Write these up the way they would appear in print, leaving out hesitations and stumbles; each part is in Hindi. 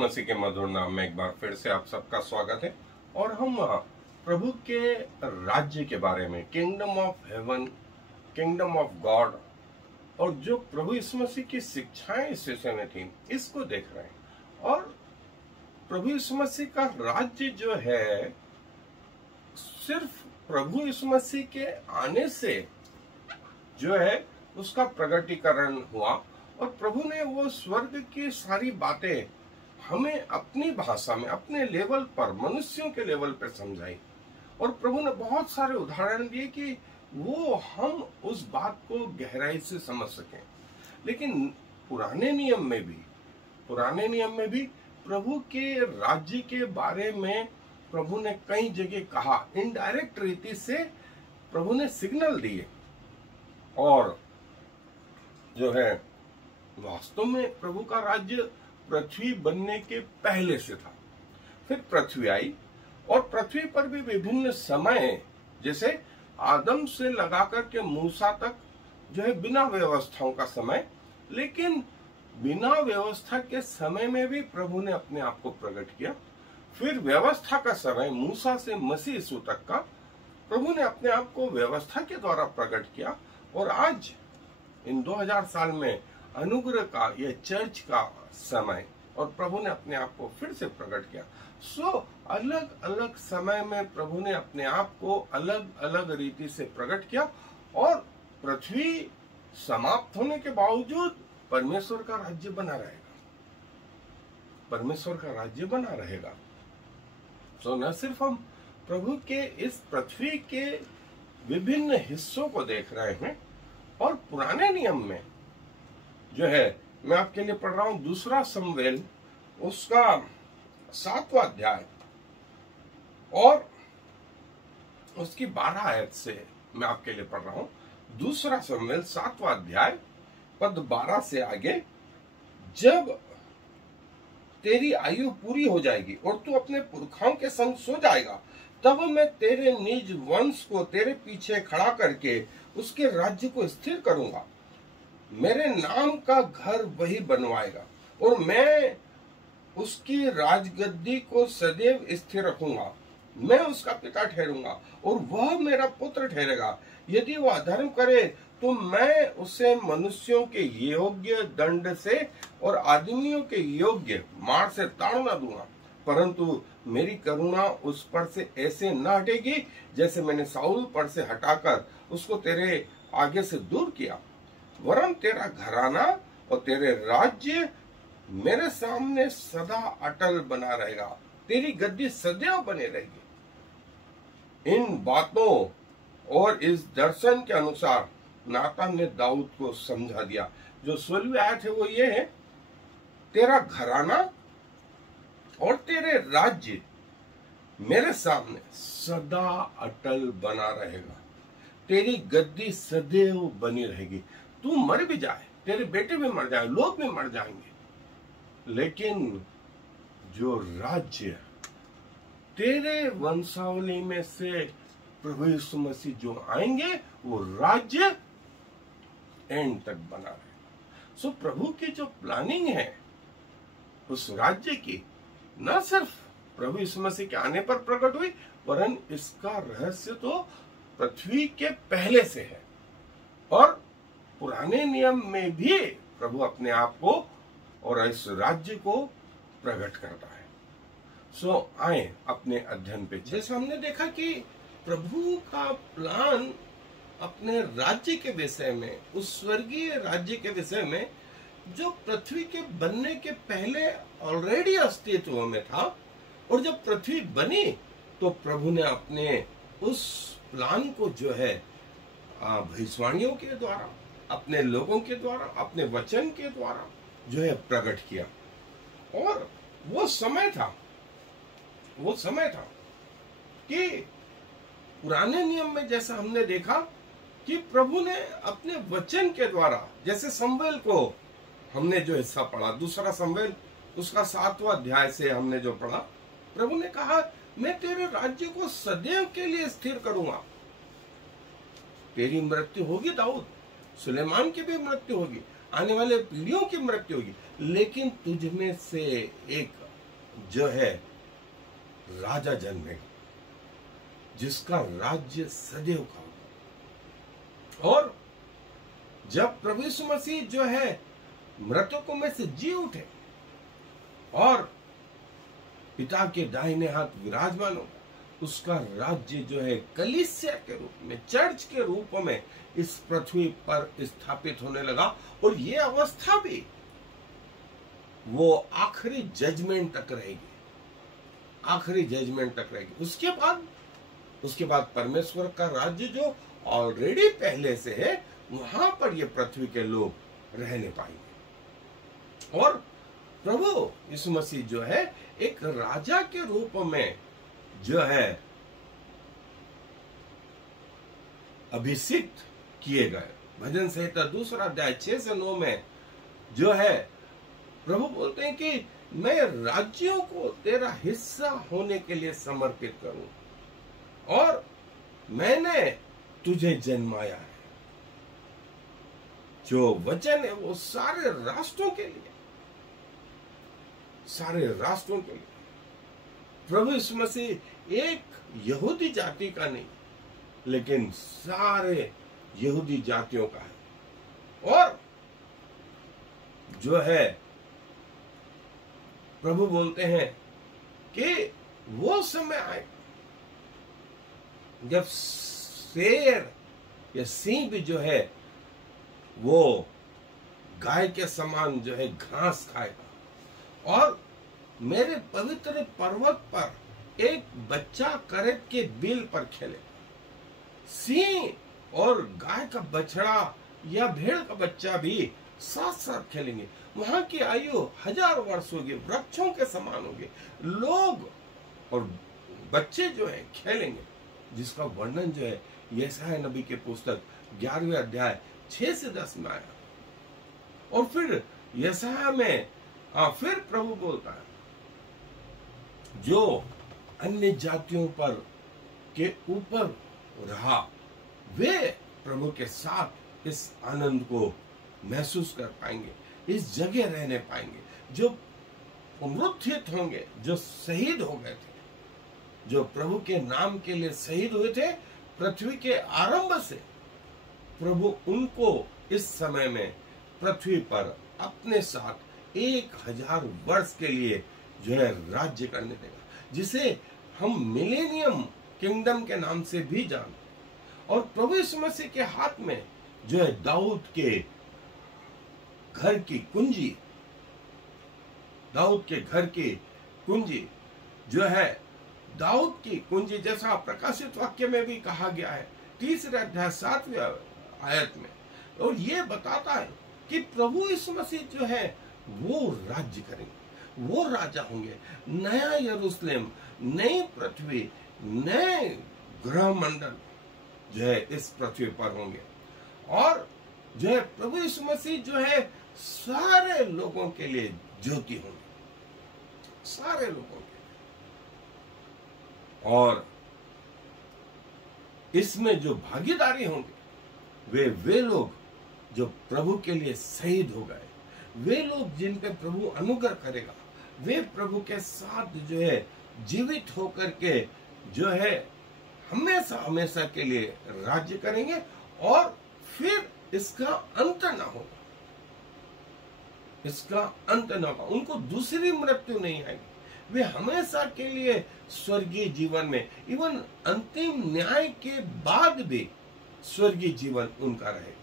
मसीह के मधुर नाम में एक बार फिर से आप सबका स्वागत है। और हम प्रभु के राज्य के बारे में, kingdom of haven, kingdom of God, और जो प्रभु यीशु मसीह की शिक्षाएं इस विषय में थी, इसको देख रहे हैं। और प्रभु यीशु मसीह का राज्य जो है, सिर्फ प्रभु यीशु मसीह के आने से जो है उसका प्रगटीकरण हुआ, और प्रभु ने वो स्वर्ग की सारी बातें हमें अपनी भाषा में, अपने लेवल पर, मनुष्यों के लेवल पर समझाई। और प्रभु ने बहुत सारे उदाहरण दिए कि वो हम उस बात को गहराई से समझ सकें। लेकिन पुराने नियम में भी प्रभु के राज्य के बारे में प्रभु ने कई जगह कहा, इनडायरेक्ट रीति से प्रभु ने सिग्नल दिए। और जो है वास्तव में प्रभु का राज्य पृथ्वी बनने के पहले से था। फिर पृथ्वी आई, और पृथ्वी पर भी विभिन्न समय, जैसे आदम से लगाकर के मूसा तक जो है बिना व्यवस्थाओं का समय, लेकिन बिना व्यवस्था के समय में भी प्रभु ने अपने आप को प्रकट किया। फिर व्यवस्था का समय, मूसा से मसीह यीशु तक का, प्रभु ने अपने आप को व्यवस्था के द्वारा प्रकट किया। और आज इन 2000 साल में अनुग्रह का, यह चर्च का समय, और प्रभु ने अपने आप को फिर से प्रकट किया। अलग अलग समय में प्रभु ने अपने आप को अलग अलग रीति से प्रकट किया। और पृथ्वी समाप्त होने के बावजूद परमेश्वर का राज्य बना रहेगा, परमेश्वर का राज्य बना रहेगा। न सिर्फ हम प्रभु के इस पृथ्वी के विभिन्न हिस्सों को देख रहे हैं, और पुराने नियम में जो है, मैं आपके लिए पढ़ रहा हूं 2 शमूएल उसका 7वां अध्याय और उसकी 12 आयत से मैं आपके लिए पढ़ रहा हूं। 2 शमूएल 7वां अध्याय पद 12 से आगे, जब तेरी आयु पूरी हो जाएगी और तू अपने पुरखाओं के संग सो जाएगा, तब मैं तेरे निज वंश को तेरे पीछे खड़ा करके उसके राज्य को स्थिर करूंगा। मेरे नाम का घर वही बनवाएगा, और मैं उसकी राजगद्दी को सदैव स्थिर रखूंगा। मैं उसका पिता ठहरूंगा और वह मेरा पुत्र ठहरेगा। यदि वह अधर्म करे तो मैं उसे मनुष्यों के योग्य दंड से और आदमियों के योग्य मार से ताड़ना दूंगा, परंतु मेरी करुणा उस पर से ऐसे न हटेगी जैसे मैंने साउल पर से हटाकर उसको तेरे आगे से दूर किया। वरन तेरा घराना और तेरे राज्य मेरे सामने सदा अटल बना रहेगा, तेरी गद्दी सदैव बने रहेगी। इन बातों और इस दर्शन के अनुसार नातान ने दाऊद को समझा दिया। जो 16वीं आयत है वो ये है, तेरा घराना और तेरे राज्य मेरे सामने सदा अटल बना रहेगा, तेरी गद्दी सदैव बनी रहेगी। तू मर भी जाए, तेरे बेटे भी मर जाए, लोग भी मर जाएंगे, लेकिन जो राज्य तेरे वंशावली में से प्रभु यीशु मसीह जो आएंगे, वो राज्य एंड तक बना रहेगा। प्रभु की जो प्लानिंग है उस राज्य की, न सिर्फ प्रभु यीशु मसीह के आने पर प्रकट हुई, वरन इसका रहस्य तो पृथ्वी के पहले से है। और पुराने नियम में भी प्रभु अपने आप को और इस राज्य को प्रकट करता है। आए अपने अध्ययन पे। जैसे हमने देखा कि प्रभु का प्लान अपने राज्य के विषय में, उस स्वर्गीय राज्य के विषय में, जो पृथ्वी के बनने के पहले ऑलरेडी अस्तित्व में था, और जब पृथ्वी बनी तो प्रभु ने अपने उस प्लान को जो है भविष्यवाणियों के द्वारा, अपने लोगों के द्वारा, अपने वचन के द्वारा जो है प्रकट किया। और वो समय था कि पुराने नियम में जैसा हमने देखा कि प्रभु ने अपने वचन के द्वारा, जैसे शमूएल को हमने जो हिस्सा पढ़ा, 2 शमूएल उसका 7वां अध्याय से हमने जो पढ़ा, प्रभु ने कहा, मैं तेरे राज्य को सदैव के लिए स्थिर करूंगा। तेरी मृत्यु होगी दाऊद, सुलेमान की भी मृत्यु होगी, आने वाले पीढ़ियों की मृत्यु होगी, लेकिन तुझ में से एक जो है राजा जन्मेगा, जिसका राज्य सदैव का होगा। और जब प्रभु यीशु मसीह जो है मृतकों में से जी उठे और पिता के दाहिने हाथ विराजमान होगा, उसका राज्य जो है कलीसिया के रूप में, चर्च के रूप में इस पृथ्वी पर स्थापित होने लगा। और ये अवस्था भी वो आखिरी जजमेंट तक रहेगी, आखिरी जजमेंट तक रहेगी। उसके बाद परमेश्वर का राज्य जो ऑलरेडी पहले से है, वहां पर ये पृथ्वी के लोग रहने पाएंगे। और प्रभु यीशु मसीह जो है एक राजा के रूप में जो है अभिषिक्त किए गए। भजन संहिता 2 अध्याय 6 से 9 में जो है प्रभु बोलते हैं कि मैं राज्यों को तेरा हिस्सा होने के लिए समर्पित करूं, और मैंने तुझे जन्माया है। जो वचन है वो सारे राष्ट्रों के लिए, सारे राष्ट्रों के लिए। प्रभु यीशु मसीह एक यहूदी जाति का नहीं, लेकिन सारे यहूदी जातियों का है। और जो है प्रभु बोलते हैं कि वो समय आए जब शेर या सिंह भी जो है वो गाय के समान जो है घास खाएगा, और मेरे पवित्र पर्वत पर एक बच्चा करत के बिल पर खेलेगा। सिंह और गाय का बछड़ा या भेड़ का बच्चा भी साथ साथ खेलेंगे। वहां की आयु 1000 वर्ष होगी, वृक्षों के समान होगी। लोग और बच्चे जो है खेलेंगे, जिसका वर्णन जो है यशायाह नबी के पुस्तक 11वें अध्याय 6 से 10 में आया। और फिर यशायाह में फिर प्रभु बोलता है, जो अन्य जातियों पर के ऊपर रहा वे प्रभु के साथ इस आनंद को महसूस कर पाएंगे, इस जगह रहने पाएंगे। जो पुनरुत्थित होंगे, जो शहीद हो गए थे, जो प्रभु के नाम के लिए शहीद हुए थे पृथ्वी के आरंभ से, प्रभु उनको इस समय में पृथ्वी पर अपने साथ 1000 वर्ष के लिए जो है राज्य करने देगा, जिसे हम मिलेनियम किंगडम के नाम से भी जानते। और प्रभु यीशु मसीह के हाथ में जो है दाऊद के घर की कुंजी, दाऊद के घर की कुंजी जो है, दाऊद की कुंजी जैसा प्रकाशित वाक्य में भी कहा गया है 3 अध्याय 7वीं आयत में। और ये बताता है कि प्रभु यीशु मसीह जो है वो राज्य करेंगे, वो राजा होंगे। नया यरूशलेम, नई पृथ्वी, नए ग्रह मंडल जो है इस पृथ्वी पर होंगे। और जो है प्रभु यीशु मसीह जो है सारे लोगों के लिए ज्योति होंगे, सारे लोगों के। और इसमें जो भागीदारी होंगे वे लोग जो प्रभु के लिए शहीद हो गए, वे लोग जिन पे प्रभु अनुग्रह करेगा, वे प्रभु के साथ जो है जीवित होकर के जो है हमेशा हमेशा के लिए राज्य करेंगे। और फिर इसका अंत ना होगा, इसका अंत ना होगा। उनको दूसरी मृत्यु नहीं आएगी, वे हमेशा के लिए स्वर्गीय जीवन में, इवन अंतिम न्याय के बाद भी स्वर्गीय जीवन उनका रहेगा।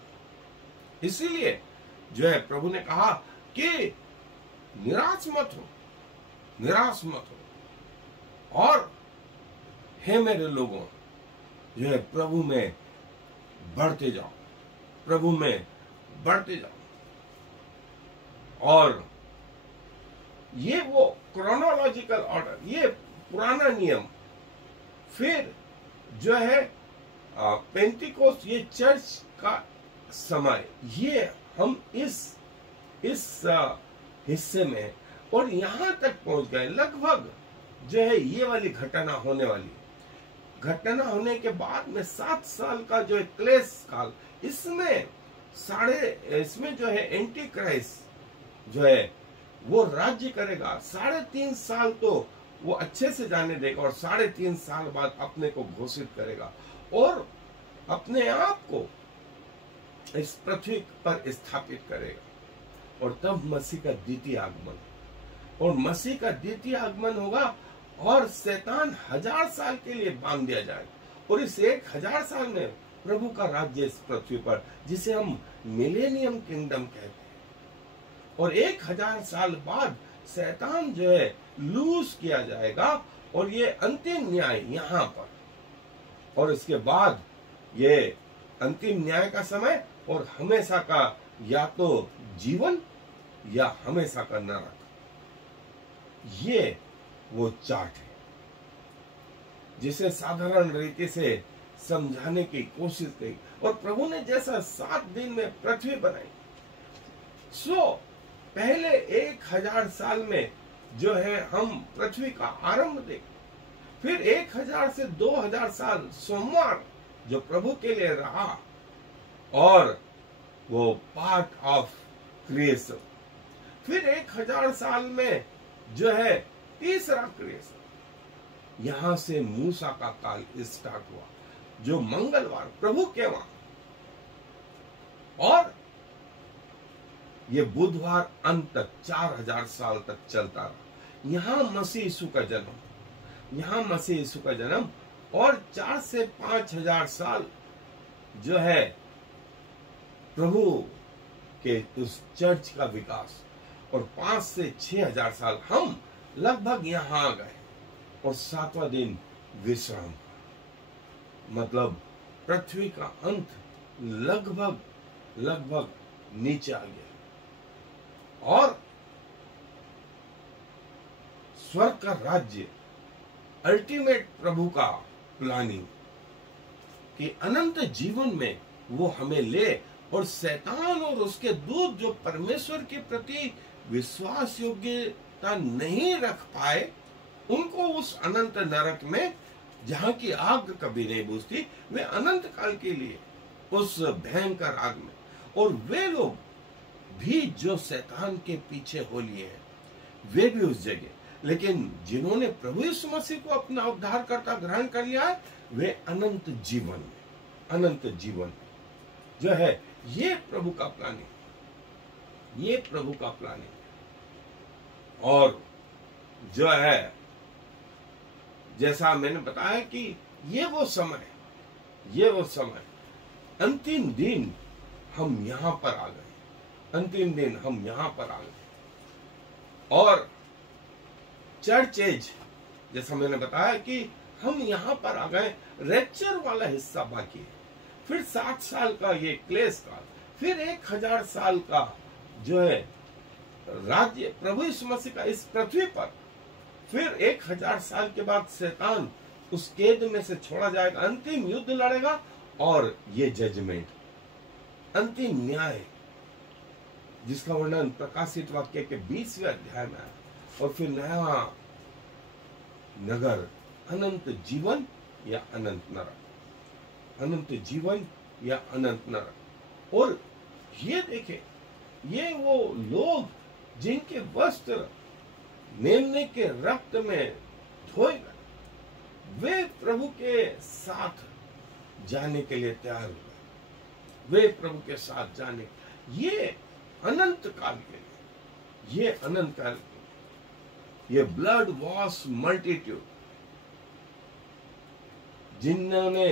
इसीलिए जो है प्रभु ने कहा कि निराश मत हो, निराश मत हो। और हे मेरे लोगों, जो है प्रभु में बढ़ते जाओ, प्रभु में बढ़ते जाओ। और ये वो क्रोनोलॉजिकल ऑर्डर, ये पुराना नियम, फिर जो है पेंटिकोस्ट, ये चर्च का समय, ये हम इस हिस्से में और यहां तक पहुंच गए। लगभग जो है ये वाली घटना होने वाली, घटना होने के बाद में 7 साल का जो है क्लेश काल, इसमें जो है एंटी क्राइस्ट जो है वो राज्य करेगा। 3.5 साल तो वो अच्छे से जाने देगा और 3.5 साल बाद अपने को घोषित करेगा और अपने आप को इस पृथ्वी पर स्थापित करेगा। और तब मसीह का द्वितीय आगमन, और मसीह का द्वितीय आगमन होगा और शैतान 1000 साल के लिए बांध दिया जाएगा। और इस 1000 साल में प्रभु का राज्य इस पृथ्वी पर, जिसे हम मिलेनियम किंगडम कहते हैं। और 1000 साल बाद शैतान जो है लूज किया जाएगा और ये अंतिम न्याय यहाँ पर, और इसके बाद ये अंतिम न्याय का समय और हमेशा का या तो जीवन या हमेशा का नरक। ये वो चार्ट है जिसे साधारण रीति से समझाने की कोशिश की। और प्रभु ने जैसा 7 दिन में पृथ्वी बनाई, सो पहले 1000 साल में जो है हम पृथ्वी का आरंभ देखें, फिर 1000 से 2000 साल सोमवार जो प्रभु के लिए रहा और वो पार्ट ऑफ क्रिएशन, फिर 1000 साल में जो है तीसरा क्रिएशन। यहां से मूसा का काल स्टार्ट हुआ जो मंगलवार प्रभु के वहां, और ये बुधवार अंत तक 4000 साल तक चलता रहा। यहां मसीह यीशु का जन्म, यहां मसीह यीशु का जन्म, और 4 से 5000 साल जो है प्रभु के उस चर्च का विकास, और 5 से 6000 साल हम लगभग यहां आ गए। और 7वां दिन विश्राम, मतलब पृथ्वी का अंत लगभग नीचे आ गया। और स्वर्ग का राज्य, अल्टीमेट प्रभु का प्लानिंग कि अनंत जीवन में वो हमें ले, और शैतान और उसके दूत जो परमेश्वर के प्रति विश्वास योग्यता नहीं रख पाए, उनको उस अनंत नरक में, जहां की आग कभी नहीं बुझती, वे अनंत काल के लिए उस भयंकर आग में, और वे लोग भी जो शैतान के पीछे हो लिए हैं, वे भी उस जगह। लेकिन जिन्होंने प्रभु यीशु मसीह को अपना उद्धारकर्ता ग्रहण कर लिया है, वे अनंत जीवन में, अनंत जीवन जो है, ये प्रभु का प्लानिंग, ये प्रभु का प्लानिंग। और जो है, जैसा मैंने बताया कि ये वो समय, अंतिम दिन हम यहां पर आ गए, अंतिम दिन हम यहां पर आ गए। और चर्च एज, जैसा मैंने बताया कि हम यहां पर आ गए, रैप्चर वाला हिस्सा बाकी है। फिर 7 साल का ये क्लेश काल, फिर 1000 साल का जो है राज्य प्रभु यीशु मसीह का इस पृथ्वी पर। फिर 1000 साल के बाद शैतान उस कैद में से छोड़ा जाएगा, अंतिम युद्ध लड़ेगा, और ये जजमेंट, अंतिम न्याय, जिसका वर्णन प्रकाशित वाक्य के 20वें अध्याय में है। और फिर नया नगर, अनंत जीवन या अनंत नरक, अनंत जीवन या अनंत नरक। और ये देखें, ये वो लोग जिनके वस्त्र मेमने के रक्त में धोए गए, वे प्रभु के साथ जाने के लिए तैयार हो गए, वे प्रभु के साथ जाने, ये अनंत काल के लिए, ये अनंत काल के लिए, ये ब्लड वॉश मल्टीट्यूड, जिन्होंने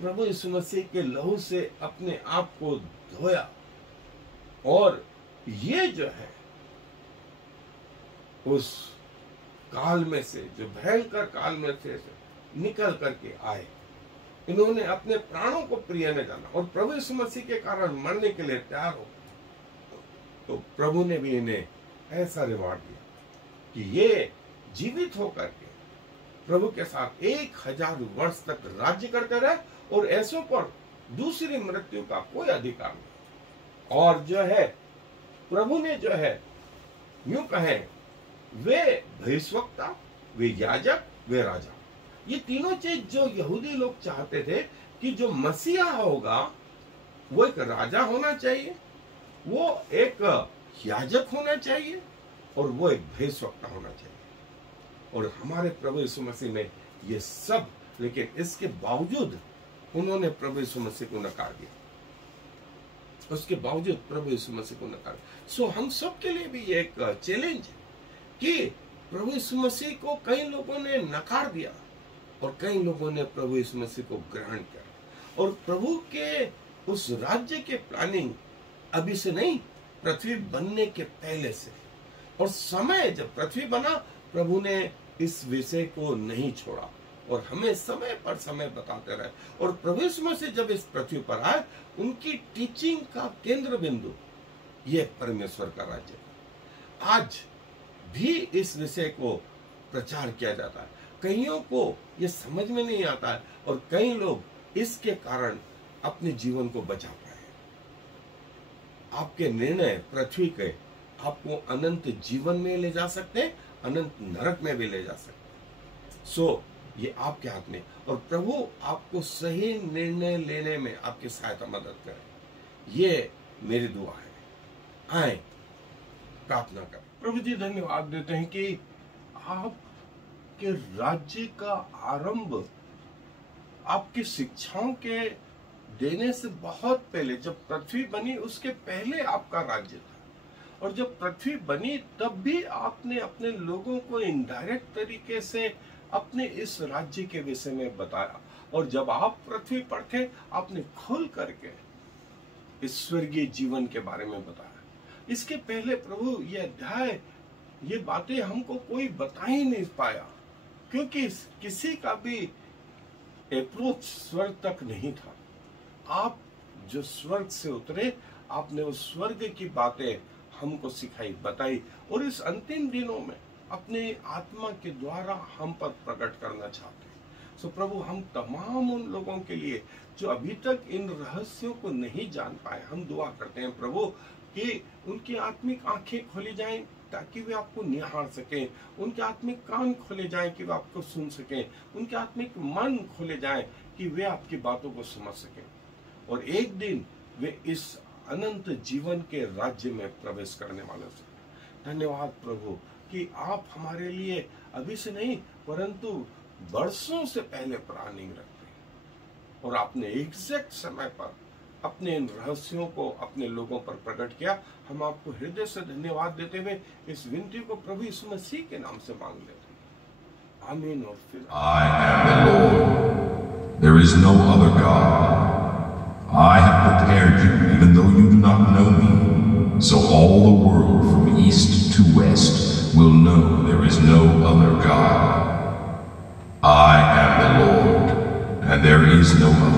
प्रभु यीशु मसीह के लहू से अपने आप को धोया, और ये जो है उस काल में से, जो भयंकर काल में से निकल करके आए, इन्होंने अपने प्राणों को प्रिय ने जाना और प्रभु यीशु मसीह के कारण मरने के लिए तैयार हो। तो प्रभु ने भी इन्हें ऐसा रिवार्ड दिया कि ये जीवित होकर के प्रभु के साथ 1000 वर्ष तक राज्य करते रहे, और ऐसों पर दूसरी मृत्यु का कोई अधिकार नहीं। और जो है प्रभु ने जो है, यूं कहें, वे भविष्यवक्ता, वे याजक, वे राजा, ये तीनों चीज जो यहूदी लोग चाहते थे कि जो मसीहा होगा वो एक राजा होना चाहिए, वो एक याजक होना चाहिए, और वो एक भेषवक्ता होना चाहिए। और हमारे प्रभु यीशु मसीह में ये सब, लेकिन इसके बावजूद उन्होंने प्रभु यीशु मसीह को नकार दिया। उसके बावजूद प्रभु यीशु मसीह को नकार दिया। सो हम सब के लिए भी ये एक चैलेंज है कि प्रभु यीशु मसीह को कई लोगों ने नकार दिया और कई लोगों ने प्रभु यीशु मसीह को ग्रहण किया। और प्रभु के उस राज्य के प्लानिंग अभी से नहीं, पृथ्वी बनने के पहले से। और समय जब पृथ्वी बना, प्रभु ने इस विषय को नहीं छोड़ा और हमें समय पर समय बताते रहे। और प्रभु यीशु मसीह जब इस पृथ्वी पर आए, उनकी टीचिंग का केंद्र बिंदु ये परमेश्वर का राज्य था। आज भी इस विषय को प्रचार किया जाता है। कईयों को ये समझ में नहीं आता है और कई लोग इसके कारण अपने जीवन को बचा पाए। आपके निर्णय पृथ्वी के आपको अनंत जीवन में ले जा सकते हैं, अनंत नरक में भी ले जा सकते हैं। सो ये आपके हाथ में, और प्रभु आपको सही निर्णय लेने में आपकी सहायता मदद करे। ये मेरी दुआ है। आए प्रार्थना करें। प्रभु जी धन्यवाद देते हैं कि आपके राज्य का आरंभ आपकी शिक्षाओं के देने से बहुत पहले, जब पृथ्वी बनी उसके पहले आपका राज्य था। और जब पृथ्वी बनी तब भी आपने अपने लोगों को इनडायरेक्ट तरीके से अपने इस राज्य के विषय में बताया। और जब आप पृथ्वी पर थे, आपने खुल करके इस स्वर्गीय जीवन के बारे में बताया। इसके पहले प्रभु ये अध्याय, ये बातें हमको कोई बता ही नहीं पाया, क्योंकि किसी का भी अप्रोच स्वर्ग तक नहीं था। आप जो स्वर्ग से उतरे, आपने उस स्वर्ग की बातें हमको सिखाई, बताई, और इस अंतिम दिनों में अपने आत्मा के द्वारा हम पर प्रकट करना चाहते हैं। सो प्रभु, हम तमाम उन लोगों के लिए जो अभी तक इन रहस्यों को नहीं जान पाए, हम दुआ करते हैं प्रभु कि उनकी आत्मिक आंखें खोली जाएं ताकि वे आपको निहार सकें, उनके आत्मिक कान खोले जाएं कि वे आपको सुन सकें, उनके आत्मिक मन खोले जाएं कि वे आपकी बातों को समझ सकें, और एक दिन वे इस अनंत जीवन के राज्य में प्रवेश करने वाले हो सकें। धन्यवाद प्रभु कि आप हमारे लिए अभी से नहीं परंतु वर्षों से पहले प्लानिंग रखते हैं, और आपने एग्जैक्ट समय पर अपने इन रहस्यों को अपने लोगों पर प्रकट किया। हम आपको हृदय से धन्यवाद देते हुए इस विनती को प्रभु यीशु मसीह के नाम से मांग लेते हैं। आमीन। और फिर I am the Lord. There is no other God. I have prepared you even though you do not know me. So all the world from east to west will know there is no other God. I am the Lord, and there is no other.